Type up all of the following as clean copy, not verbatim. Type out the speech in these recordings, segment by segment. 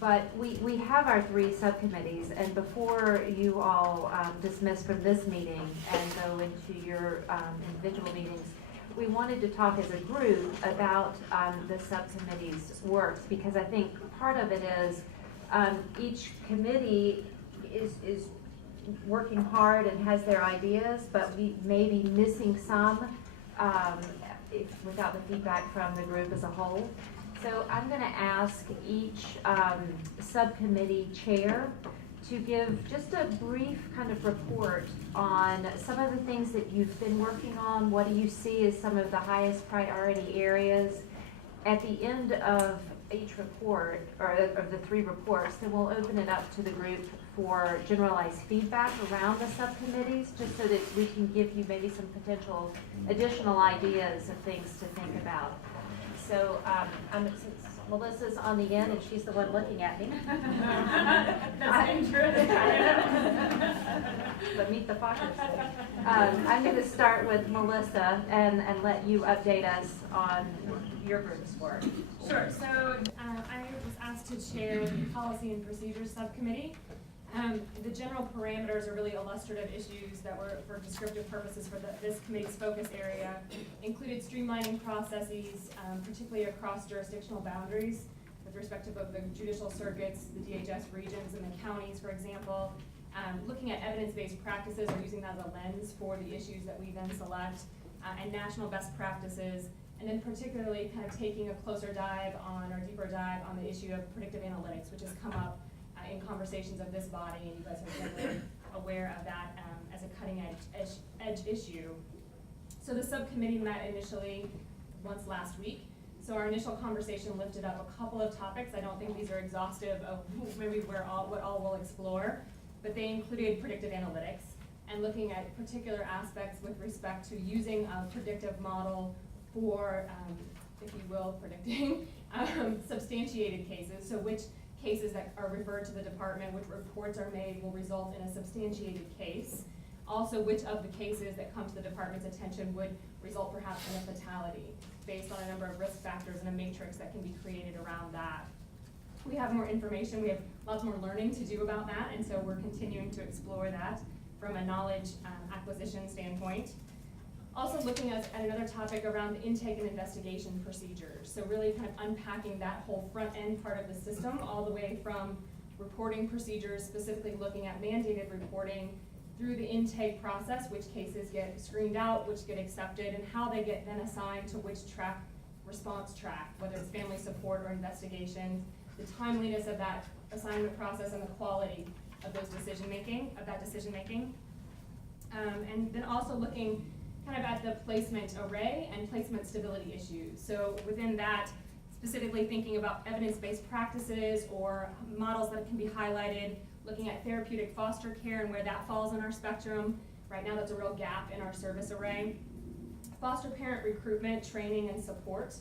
But we have our 3 subcommittees, and before you all dismiss from this meeting and go into your individual meetings, we wanted to talk as a group about the subcommittee's works, because I think part of it is each committee is working hard and has their ideas, but we may be missing some without the feedback from the group as a whole. So I'm going to ask each subcommittee chair to give just a brief kind of report on some of the things that you've been working on. What do you see as some of the highest priority areas? At the end of each report, or of the 3 reports, then we'll open it up to the group for generalized feedback around the subcommittees, just so that we can give you maybe some potential additional ideas of things to think about. So since Melissa's on the end and she's the one looking at me. That's dangerous. But meet the Fockers. I'm going to start with Melissa and let you update us on your group's work. Sure. So I was asked to chair the Policy and Procedures Subcommittee. The general parameters are really illustrative issues that were for descriptive purposes for this committee's focus area, included streamlining processes, particularly across jurisdictional boundaries with respect to both the judicial circuits, the DHS regions, and the counties, for example, looking at evidence-based practices or using that as a lens for the issues that we then select, and national best practices, and then particularly kind of taking a closer dive on, or deeper dive on the issue of predictive analytics, which has come up in conversations of this body, and you guys are generally aware of that as a cutting edge issue. So the subcommittee met initially once last week. So our initial conversation lifted up a couple of topics. I don't think these are exhaustive of maybe what all we'll explore, but they included predictive analytics and looking at particular aspects with respect to using a predictive model for, if you will, predicting substantiated cases. So which cases that are referred to the department, which reports are made, will result in a substantiated case. Also, which of the cases that come to the department's attention would result perhaps in a fatality, based on a number of risk factors and a matrix that can be created around that. We have more information, we have lots more learning to do about that, and so we're continuing to explore that from a knowledge acquisition standpoint. Also looking at another topic around the intake and investigation procedures. So really kind of unpacking that whole front end part of the system, all the way from reporting procedures, specifically looking at mandated reporting, through the intake process, which cases get screened out, which get accepted, and how they get then assigned to which response track, whether it's family support or investigation, the timeliness of that assignment process and the quality of those decision making. And then also looking kind of at the placement array and placement stability issues. So within that, specifically thinking about evidence-based practices or models that can be highlighted, looking at therapeutic foster care and where that falls in our spectrum. Right now, that's a real gap in our service array. Foster parent recruitment, training, and support.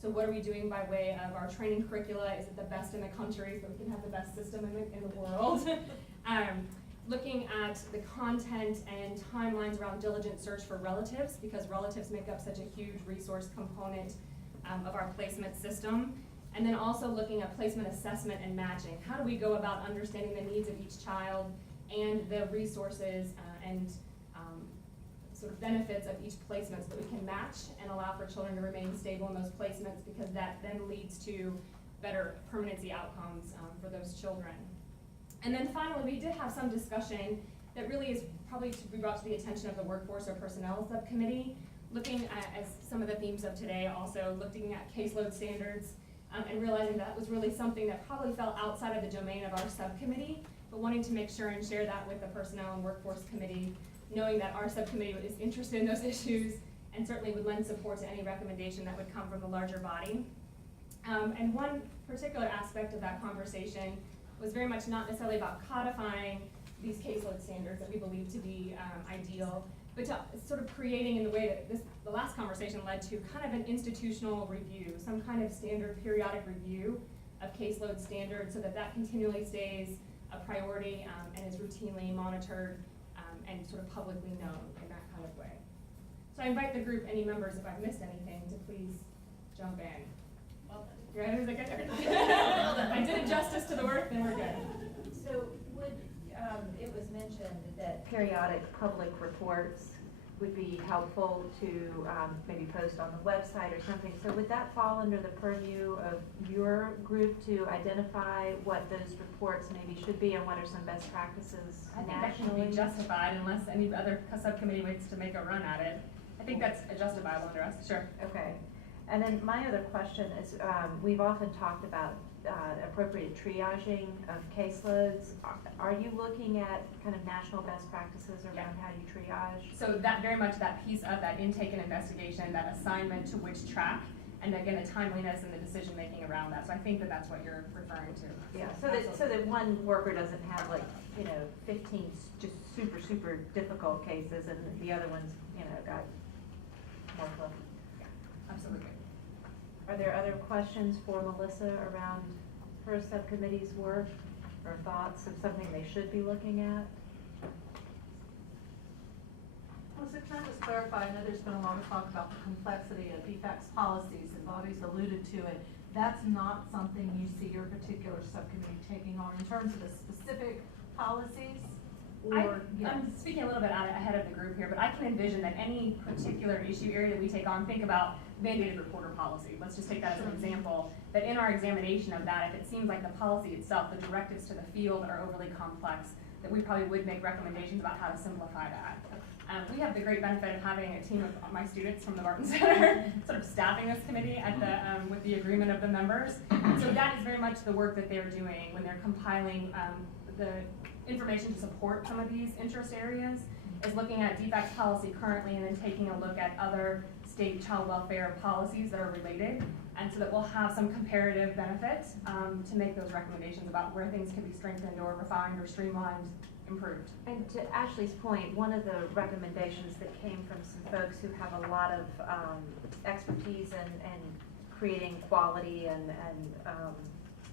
So what are we doing by way of our training curricula? Is it the best in the country so we can have the best system in the world? Looking at the content and timelines around diligent search for relatives, because relatives make up such a huge resource component of our placement system. And then also looking at placement assessment and matching. How do we go about understanding the needs of each child and the resources and sort of benefits of each placement so that we can match and allow for children to remain stable in those placements, because that then leads to better permanency outcomes for those children. And then finally, we did have some discussion that really is probably to be brought to the attention of the Workforce or Personnel Subcommittee, looking at, as some of the themes of today, also looking at caseload standards, and realizing that was really something that probably fell outside of the domain of our subcommittee, but wanting to make sure and share that with the Personnel and Workforce Committee, knowing that our subcommittee is interested in those issues and certainly would lend support to any recommendation that would come from the larger body. And one particular aspect of that conversation was very much not necessarily about codifying these caseload standards that we believe to be ideal, but to sort of creating, in the way that the last conversation led to, kind of an institutional review, some kind of standard periodic review of caseload standards, so that that continually stays a priority and is routinely monitored and sort of publicly known in that kind of way. So I invite the group, any members, if I've missed anything, to please jump in. Well done. I did a justice to the work, then we're good. So would, it was mentioned that periodic public reports would be helpful to maybe post on the website or something. So would that fall under the purview of your group to identify what those reports maybe should be and what are some best practices I think that should nationally? be justified unless any other subcommittee waits to make a run at it. I think that's justifiable under us, sure. Okay. And then my other question is, we've often talked about appropriate triaging of caseloads. Are you looking at kind of national best practices around how you triage? So that very much that piece of that intake and investigation, that assignment to which track, and again, the timeliness and the decision making around that. So I think that that's what you're referring to. Yeah, so that one worker doesn't have 15 just super difficult cases and the other ones, got more fluff. Absolutely. Are there other questions for Melissa around her subcommittee's work or thoughts of something they should be looking at? Melissa, can I just clarify, I know there's been a lot of talk about the complexity of DFAC's policies, and Bobby's alluded to it. That's not something you see your particular subcommittee taking on in terms of the specific policies? Or, yes? I'm speaking a little bit ahead of the group here, but I can envision that any particular issue area that we take on, think about mandated reporter policy. Let's just take that as an example, that in our examination of that, if it seems like the policy itself, the directives to the field are overly complex, that we probably would make recommendations about how to simplify that. We have the great benefit of having a team of my students from the Barton Center sort of staffing this committee at the, with the agreement of the members. So that is very much the work that they're doing when they're compiling the information to support some of these interest areas, is looking at DFAC's policy currently and then taking a look at other state child welfare policies that are related, and so that we'll have some comparative benefit to make those recommendations about where things can be strengthened or refined or streamlined, improved. And to Ashley's point, one of the recommendations that came from some folks who have a lot of expertise in creating quality and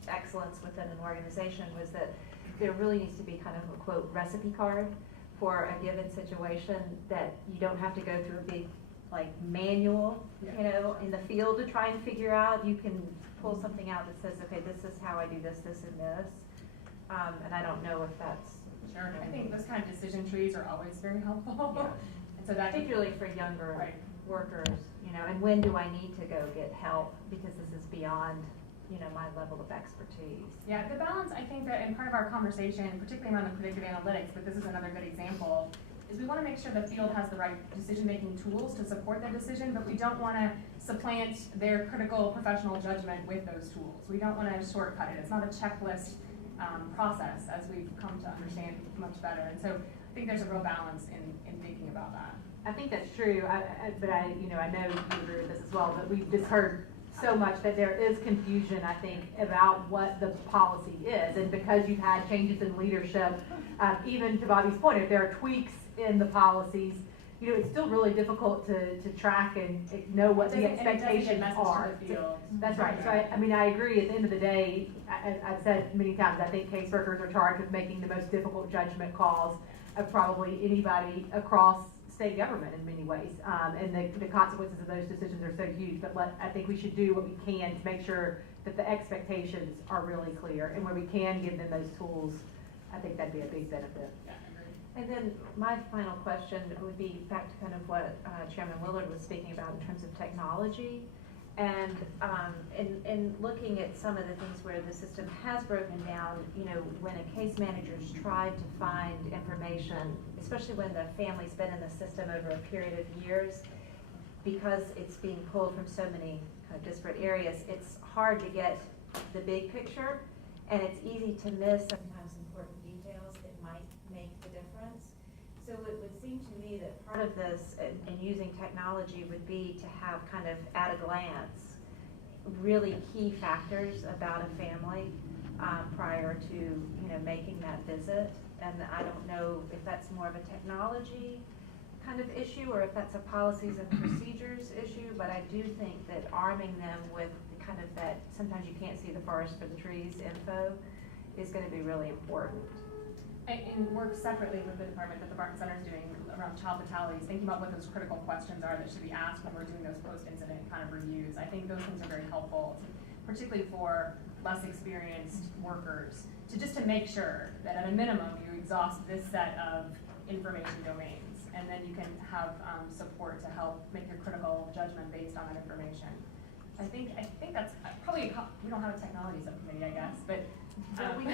excellence within an organization was that there really needs to be kind of a quote recipe card for a given situation, that you don't have to go through a big manual, in the field to try and figure out. You can pull something out that says, okay, this is how I do this, this, and this. And I don't know if that's. Sure, I think those kind of decision trees are always very helpful. Yeah. And so that Particularly for younger Right. workers, and when do I need to go get help because this is beyond, my level of expertise. Yeah, the balance, I think that in part of our conversation, particularly around the predictive analytics, but this is another good example, is we want to make sure the field has the right decision-making tools to support their decision, but we don't want to supplant their critical professional judgment with those tools. We don't want to shortcut it. It's not a checklist process, as we've come to understand much better. And so I think there's a real balance in thinking about that. I think that's true, but I know you agree with this as well, but we've just heard so much that there is confusion, I think, about what the policy is. And because you've had changes in leadership, even to Bobby's point, if there are tweaks in the policies, it's still really difficult to track and know what the expectations are. That's right. So I agree. At the end of the day, I've said many times, I think caseworkers are charged with making the most difficult judgment calls of probably anybody across state government in many ways, and the consequences of those decisions are so huge. But I think we should do what we can to make sure that the expectations are really clear, and where we can give them those tools, I think that'd be a big benefit. Yeah, I agree. And then my final question would be back to kind of what Chairman Willard was speaking about in terms of technology. And in looking at some of the things where the system has broken down, when a case manager's tried to find information, especially when the family's been in the system over a period of years, because it's being pulled from so many kind of disparate areas, it's hard to get the big picture, and it's easy to miss sometimes important details that might make the difference. So it would seem to me that part of this in using technology would be to have kind of at a glance really key factors about a family prior to making that visit. And I don't know if that's more of a technology kind of issue or if that's a policies and procedures issue, but I do think that arming them with kind of that sometimes you can't see the forest for the trees info is going to be really important. And work separately with the department that the Barton Center is doing around child fatalities, thinking about what those critical questions are that should be asked when we're doing those post-incident kind of reviews. I think those things are very helpful, particularly for less experienced workers, to make sure that at a minimum you exhaust this set of information domains, and then you can have support to help make your critical judgment based on that information. I think that's probably, we don't have a technology subcommittee, I guess, but, But we-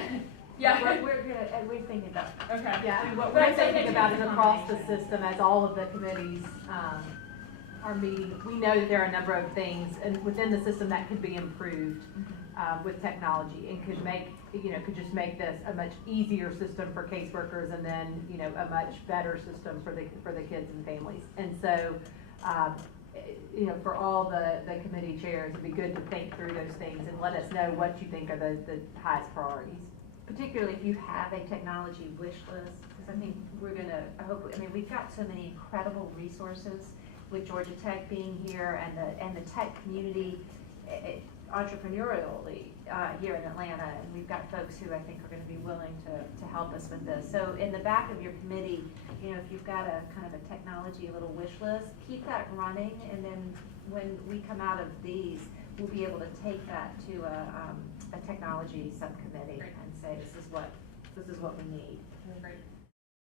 yeah. We're thinking about. Okay. Yeah, I mean, what But we're I'd say thinking that about you is have a across the combination. system, as all of the committees, are meeting, we know that there are a number of things, and within the system that could be improved, with technology, and could make, could just make this a much easier system for caseworkers, and then, a much better system for the kids and families. And so, for all the committee chairs, it'd be good to think through those things and let us know what you think are the highest priorities. Particularly if you have a technology wish list, because I think we've got so many incredible resources with Georgia Tech being here and the tech community entrepreneurially here in Atlanta, and we've got folks who I think are gonna be willing to help us with this. So in the back of your committee, if you've got a kind of a technology, a little wish list, keep that running, and then when we come out of these, we'll be able to take that to a technology subcommittee Great. and say, this is what we need. Great.